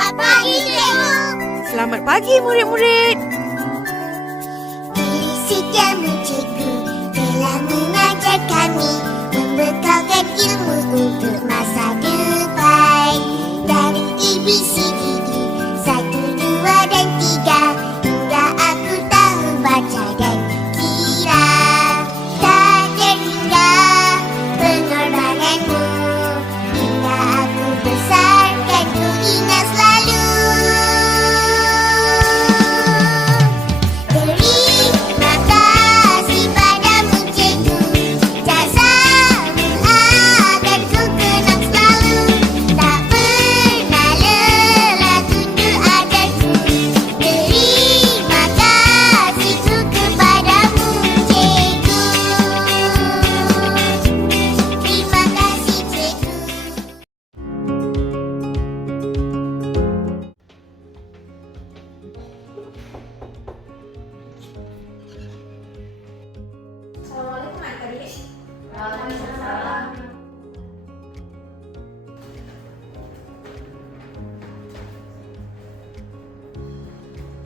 Selamat pagi, Cikgu. Selamat pagi, murid-murid. Jamu Cikgu telah mengajar kami, membekalkan ilmu untuk masa depan. Dari ABCDE 1, 2 dan 3 hingga aku tahu baca dan kira. Tak terhingga pengorbananmu, hingga aku besar kan ku ingat selalu. Terima kasih padamu Cikgu, jasamu akan ku kenang selalu. Tak pernah lelah tunduk ajarku. Terima kasihku kepadamu Cikgu. Terima kasih Cikgu. Assalamualaikum adik-adik. Waalaikumsalam.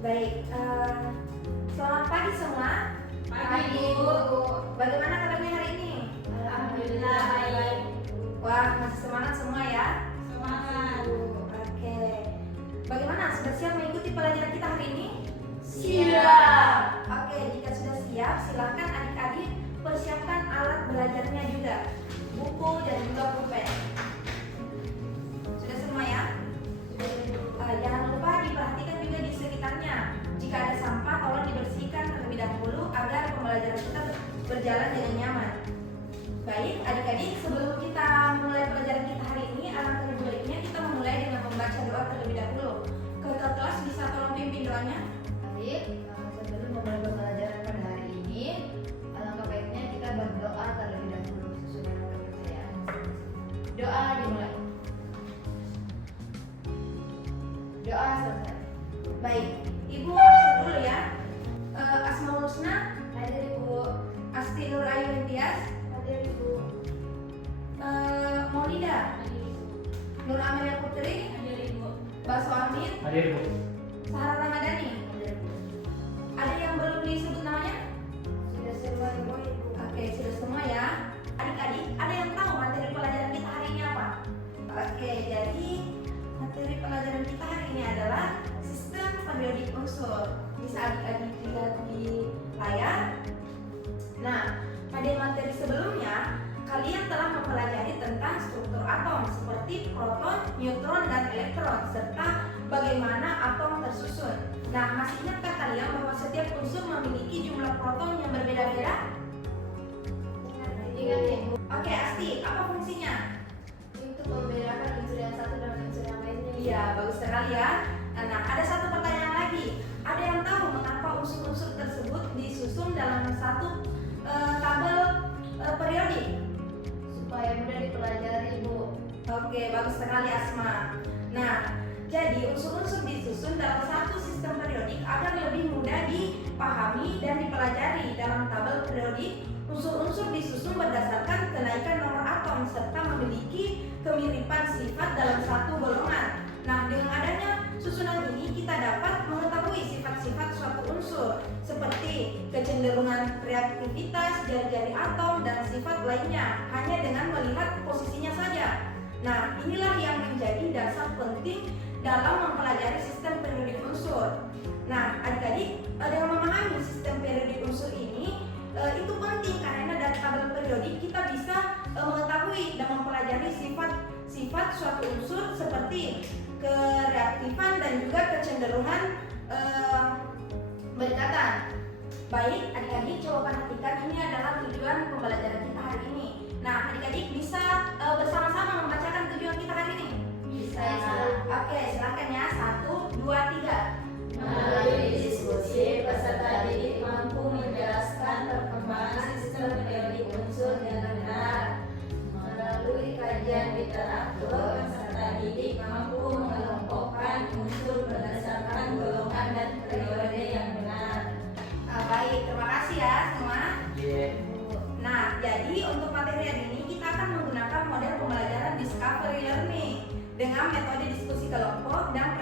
Baik, selamat pagi semua. Pagi, Bu. Bagaimana kabarnya hari ini? Alhamdulillah baik. Wah, masih semangat semua ya? Semangat. Oke. Bagaimana? Sudah siap mengikuti pelajaran kita hari ini? Siap. Oke, jika sudah siap, silakan adik-adik persiapkan alat belajarnya juga, buku dan juga pulpen. Sudah semua ya? Jangan lupa diperhatikan juga di sekitarnya. Jika ada sampah, tolong dibersihkan terlebih dahulu agar pembelajaran kita berjalan dengan nyaman. Baik, adik-adik, sebelum kita mulai pelajaran kita hari ini, alangkah lebih baiknya kita memulai dengan membaca doa terlebih dahulu. Kakak kelas bisa tolong pimpin doanya? Baik, sebelum memulai pembelajaran pada hari ini, alangkah baiknya kita berdoa terlebih dahulu sesuai dengan kepercayaan. Doa dimulai. Doa selesai. Baik, Ibu absen dulu ya. Asmaul Husna, Hadir Ibu. Asti Nur Ayu Tias, Hadir Ibu. Maulida, Hadir Ibu. Nur Amelia Putri, Hadir Ibu. Baso Amin, Hadir, Bu. Sarah Ramadhani. Hadir Ibu. Ada yang belum disebut namanya? Sudah semua Ibu. Oke, sudah semua ya. Adik-adik, ada yang tahu materi pelajaran kita hari ini apa? Oke, jadi materi pelajaran kita hari ini adalah sistem periodik unsur. Bisa adik-adik lihat di layar. Nah, pada materi sebelumnya, kalian telah mempelajari tentang struktur atom seperti proton, neutron, dan elektron, serta bagaimana atom tersusun. Nah, masih ingatkah kalian bahwa setiap unsur memiliki jumlah proton yang berbeda-beda? Ingat Ibu. Oke, Asti, apa fungsinya? Untuk membedakan unsur yang satu dan unsur yang lainnya. Iya, bagus sekali ya. Nah, ada satu pertanyaan lagi. Ada yang tahu mengapa unsur-unsur tersebut disusun dalam satu tabel periodik? Supaya mudah dipelajari Ibu. Oke, bagus sekali Asma. Nah, jadi unsur-unsur disusun dalam satu sistem periodik agar lebih mudah dipahami dan dipelajari. Dalam tabel periodik, unsur-unsur disusun berdasarkan kenaikan nomor atom serta memiliki kemiripan sifat dalam satu golongan. Nah, dengan adanya susunan ini kita dapat mengetahui sifat-sifat suatu unsur seperti kecenderungan reaktivitas, jari-jari atom, dan sifat lainnya hanya dengan melihat posisinya saja. Nah, inilah yang menjadi dasar penting dalam mempelajari sistem periodik unsur. Nah, adik-adik, dengan memahami sistem periodik unsur ini itu penting karena dari tabel periodik kita bisa mengetahui dan mempelajari sifat-sifat suatu unsur seperti kereaktifan dan juga kecenderungan berdekatan. Baik, adik-adik coba perhatikan, ini adalah tujuan pembelajaran kita hari ini. Nah, adik-adik bisa bersama-sama membacakan tujuan kita hari ini? Bisa. Oke, silakan ya. 1, 2, 3. Melalui diskusi, peserta didik mampu menjelaskan perkembangan sistem periodik unsur dengan benar. Melalui kajian literatur, peserta didik mampu mengelompokkan unsur berdasarkan golongan dan periode yang benar. Baik, terima kasih ya semua. Iya. Nah, jadi untuk materi hari ini kita akan menggunakan model pembelajaran discovery learning dengan metode diskusi kelompok dan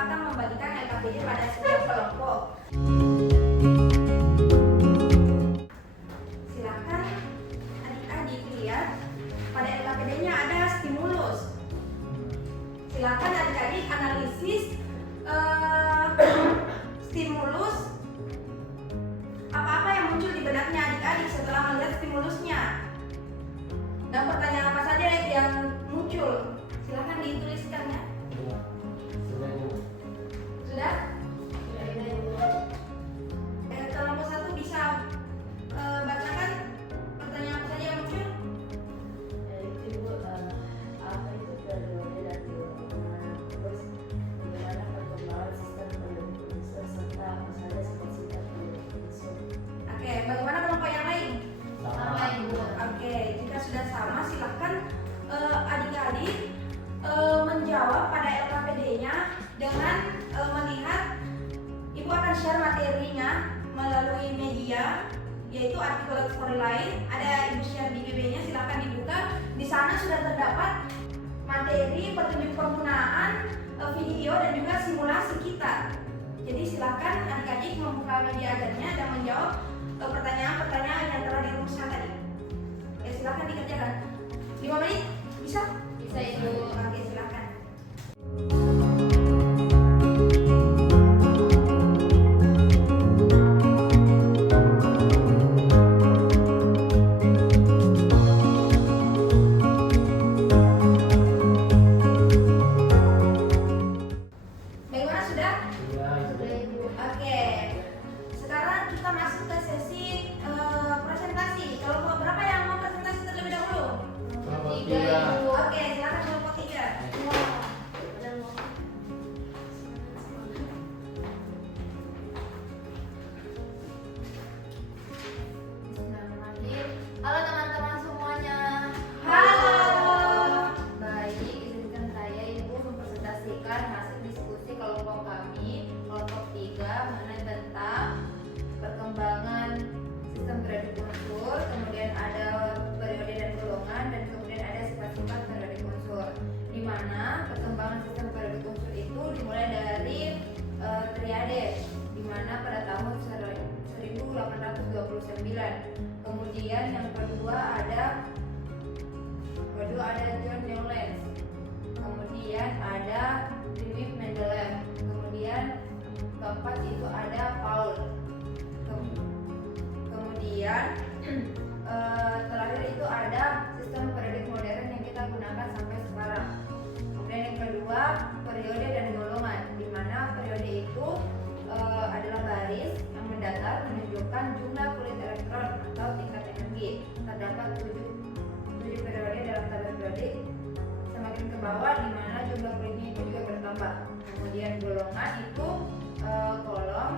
akan membagikan LKPD pada setiap kelompok. Silakan adik-adik lihat pada LKPD-nya ada stimulus. Silakan adik-adik analisis stimulus, apa-apa yang muncul di benaknya adik-adik setelah melihat stimulusnya, dan pertanyaan apa saja yang muncul. Silakan dituliskan ya. Sudah? Kelompok 1 bisa bacakan pertanyaan apa saja yang muncul. Apa itu periode dan golongan, terus bagaimana perkembangan sistem periode unsur serta masalah sifat-sifat periode unsur. Oke, bagaimana kelompok yang lain? Sama Ibu. Oke, jika sudah sama silakan adik-adik menjawab pada LKPD-nya dengan melihat. Ibu akan share materinya melalui media, yaitu artikel storyline. Ada Ibu share di BB-nya, silakan dibuka. Di sana sudah terdapat materi petunjuk penggunaan video dan juga simulasi kita. Jadi silakan adik-adik membuka media ajarnya dan menjawab pertanyaan-pertanyaan yang telah dirumuskan tadi. Ya, silakan dikerjakan. 5 menit bisa? Bisa Ibu. Oke, silakan. Bagaimana sudah? Sudah Ibu. Oke. Sekarang kita masuk ke sesi presentasi. Kelompok berapa yang mau presentasi terlebih dahulu? Tiga Ibu. Oke, silakan kelompok 3. Bismillahirrahmanirrahim. Halo teman-teman semuanya. Halo. Baik, izinkan saya Ibu mempresentasikan hasil diskusi kelompok kami, kelompok 3, mengenai tentang perkembangan sistem periode unsur, kemudian ada periode dan golongan, dan kemudian ada sifat-sifat periode unsur. Di mana perkembangan sistem periode unsur itu dimulai dari triade, di mana pada tahun 1829. Kemudian yang kedua ada John Newlands. Kemudian ada Philip Mendeleev. Kemudian keempat itu ada Paul. Kemudian terakhir itu ada sistem periodik modern yang kita gunakan sampai sekarang. Kemudian yang kedua periode dan golongan, di mana periode itu adalah baris yang mendatar menunjukkan jumlah kulit elektron atau tingkat energi. Terdapat 7 periode dalam tabel periodik. Semakin ke bawah di mana jumlah kulitnya itu juga bertambah. Kemudian golongan itu kolom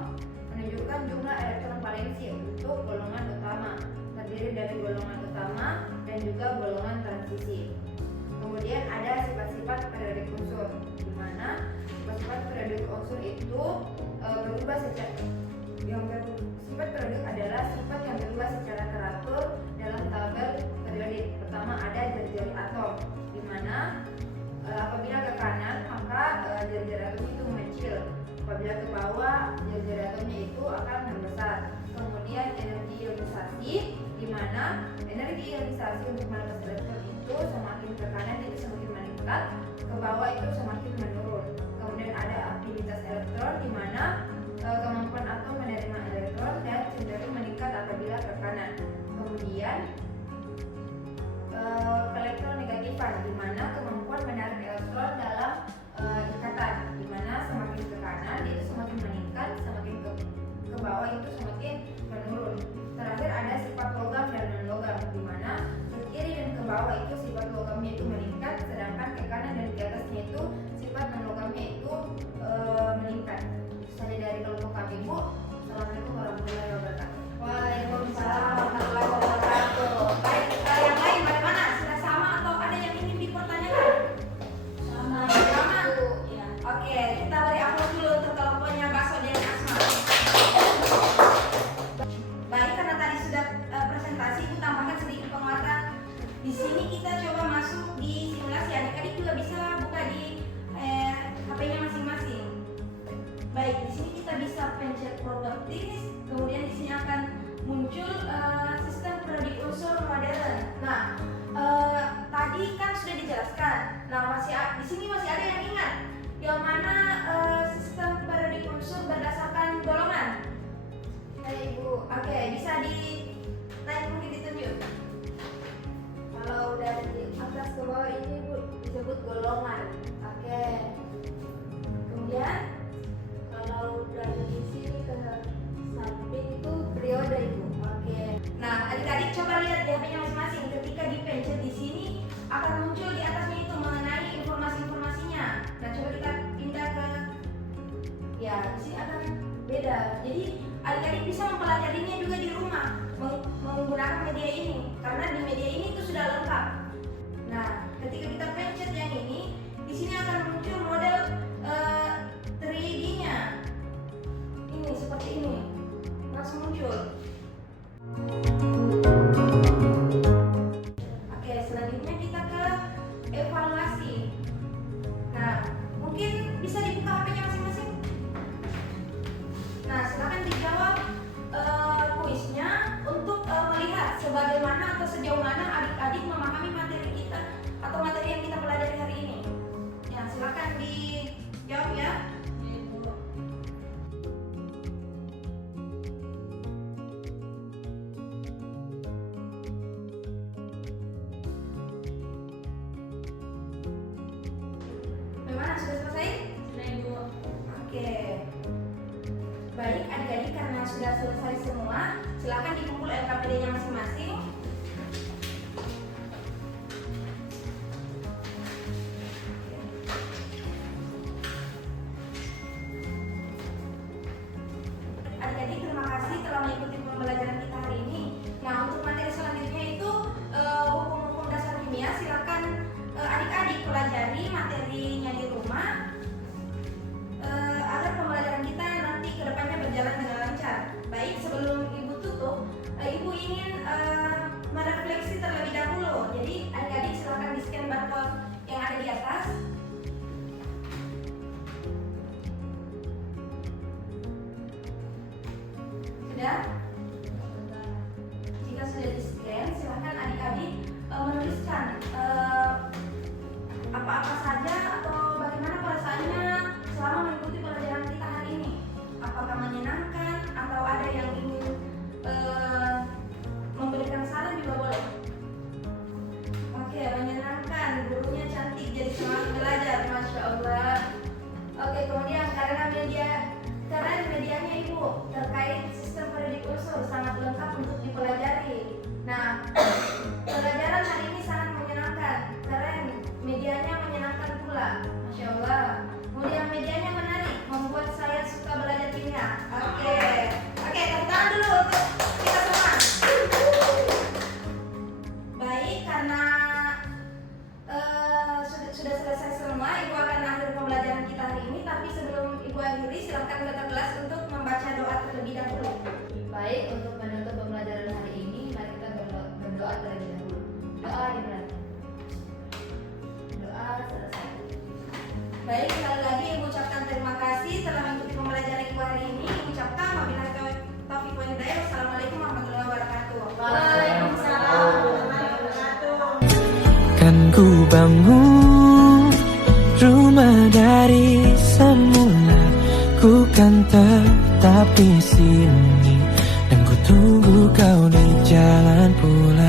menunjukkan jumlah elektron valensi untuk golongan utama, terdiri dari golongan utama dan juga golongan transisi. Kemudian ada sifat-sifat periodik unsur, di mana sifat-sifat periodik unsur itu berubah secara sifat periodik adalah sifat yang berubah secara teratur dalam tabel periodik. Pertama ada jari-jari atom, di mana apabila ke kanan maka jari-jari atom itu mengecil, apabila ke bawah jari-jari atomnya itu akan membesar. Kemudian energi ionisasi, di mana energi ionisasi untuk melepas elektron itu semakin ke kanan itu semakin meningkat, ke bawah itu semakin menurun. Kemudian ada aktivitas elektron, di mana kemampuan atom menerima elektron dan cenderung meningkat apabila ke kanan. Kemudian elektronegatifan, di mana kemampuan menarik elektron dalam ikatan, di mana semakin ke kanan itu semakin meningkat, semakin ke bawah itu semakin menurun. Terakhir ada sifat logam dan non logam, di mana ke kiri dan ke bawah itu sifat logamnya itu meningkat, sedangkan ke kanan dan ke atasnya itu sifat non logamnya itu meningkat. Itu saja dari kelompok kami, Bu. Assalamualaikum warahmatullahi wabarakatuh. Waalaikumsalam warahmatullahi wabarakatuh. Baik, yang lain bagaimana? Sudah sama atau ada yang ingin dipertanyakan? Sama. Ya. Oke, kita beri aplaus dulu untuk kelompoknya Bakso dan Asma. Baik, karena tadi sudah presentasi, Ibu tambahkan sedikit penguatan. Di sini kita coba masuk di muncul sistem periodik unsur modern. Nah, tadi kan sudah dijelaskan. Nah, di sini masih ada yang ingat yang mana sistem periodik unsur berdasarkan golongan? Ibu, Oke, bisa mungkin ditunjuk. kalau dari atas ke bawah ini Bu disebut golongan. Oke. Kemudian Kalau dari sini ke samping itu periode Ibu. oke. Nah, adik-adik coba lihat di HP-nya masing-masing. Ketika dipencet di sini akan muncul di atasnya itu mengenai informasi-informasinya. Nah, coba kita pindah ke ya, di sini akan beda. Jadi, adik-adik bisa mempelajarinya juga di rumah menggunakan media ini karena di media ini itu sudah lengkap. Nah, ketika kita pencet yang ini, di sini akan muncul model 3D-nya. Ini seperti ini. Langsung muncul. Oke, selanjutnya kita ke evaluasi. Nah, mungkin bisa dibuka HP-nya masing-masing. Nah, silakan dijawab kuisnya untuk melihat sebagaimana atau sejauh mana adik-adik memahami materi kita atau materi yang kita pelajari hari ini. Ya, silakan dijawab ya. Bagaimana, sudah selesai? Sudah Ibu. Oke. Baik, adik-adik karena sudah selesai semua, silakan dikumpul LKPD-nya masing-masing. Adik-adik terima kasih telah mengikuti pembelajaran kita hari ini. Nah, untuk materi selanjutnya itu hukum-hukum dasar kimia, silakan adik-adik pelajari materinya di rumah agar pembelajaran kita nanti ke depannya berjalan dengan lancar. Baik, sebelum Ibu tutup, Ibu ingin merefleksi terlebih dahulu. Jadi adik-adik silakan di-scan barcode yang ada di atas. Sudah? Jika sudah di-scan, silakan adik-adik menuliskan apa-apa saja atau bagaimana perasaannya selama mengikuti pelajaran kita hari ini. Apakah menyenangkan atau ada yang ingin memberikan saran juga boleh. Oke, menyenangkan, gurunya cantik jadi semangat belajar, Masya Allah. Oke, kemudian karena medianya Ibu terkait sistem periodik unsur sangat lengkap untuk dipelajari. Nah, pelajaran hari ini sangat menyenangkan, keren, medianya menyenangkan pula, Masya Allah. Kemudian medianya menarik, membuat saya suka belajar kimia. Oke, tepuk tangan dulu untuk kita semua. Baik, karena sudah selesai semua, Ibu akan akhiri pembelajaran kita hari ini. Tapi sebelum Ibu akhiri, silakan ketua kelas untuk membaca doa terlebih dahulu. Baik, untuk menutup pembelajaran hari ini, mari kita berdoa terlebih dahulu. Doa dimulai. Doa selesai. Baik, sekali lagi Ibu ucapkan terima kasih telah mengikuti pembelajaran Ibu hari ini. Ibu ucapkan wabillahi taufiq wal hidayah. Wassalamualaikum warahmatullahi wabarakatuh. Waalaikumsalam warahmatullahi wabarakatuh. Kan ku bangun rumah dari semula, ku kan tetap di sini dan ku tunggu kau di jalan pulang.